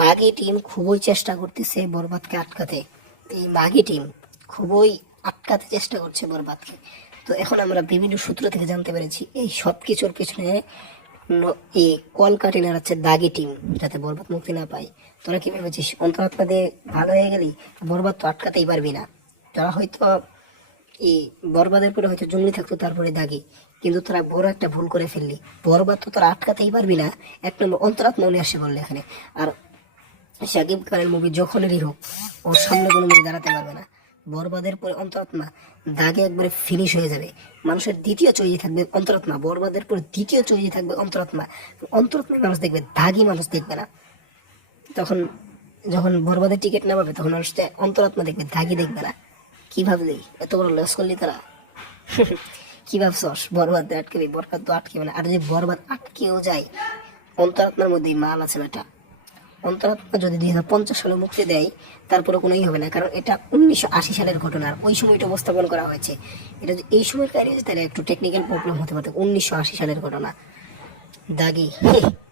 মাগি টিম খুবই চেষ্টা করতেছে বরবাদকে আটকাতে। এই মাগি টিম খুবই আটকাতে চেষ্টা করছে বরবাদকে। তো এখন আমরা বিভিন্ন সূত্র থেকে জানতে পেরেছি, এই সব কিছুর পিছনে এই কল কাটি নাড়াচ্ছে দাগি টিম, যাতে বরবাদ মুক্তি না পায়। তোরা কি ভেবেছিস অন্তরাত্মা দিয়ে ভালো হয়ে গেলি? বরবাদ তো আটকাতেই পারবি না। তোরা হয়তো এই বরবাদের পরে হয়তো জঙ্গলি থাকতো, তারপরে দাগি। কিন্তু তোরা বড় একটা ভুল করে ফেললি। বরবাদ তো তোরা আটকাতেই পারবি না। এক নম্বর অন্তরাত্মা উনি আসে বললে এখানে। আর শাকিব খানের মুভি যখনেরই হোক, ওর সামনে কোনো মুভি দাঁড়াতে পারবে না। বরবাদের পরে অন্তরাত্মা দাগে একবারে ফিনিশ হয়ে যাবে। মানুষের দ্বিতীয় চয়েই থাকবে অন্তরাত্মা, বরবাদের পরে দ্বিতীয় চয়েই থাকবে অন্তরাত্মা। অন্তরাত্মা মানুষ দেখবে, দাগি মানুষ দেখবে না। তখন যখন বরবাদের টিকিট না পাবে তখন মানুষ অন্তরাত্মা দেখবে, দাগি দেখবে না। কি ভাবলি? এত বড় লস করলি তারা? কি ভাবছস? বরবাদ দিয়ে আটকাবি, বরবাদ তো আটকেবে না। আর যদি বরবাদ আটকেও যায়, অন্তরাত্মার মধ্যে মাল আছে বেটা। অন্তরাত্মা যদি দুই হাজার পঞ্চাশ সালে মুক্তি দেয় তারপরে কোনোই হবে না। কারণ এটা উনিশশো আশি সালের ঘটনা, আর ওই সময়টা উপস্থাপন করা হয়েছে। এটা এই সময় কারিয়ে তাহলে একটু টেকনিক্যাল প্রবলেম হতে পারে উনিশশো আশি সালের ঘটনা। দাগি।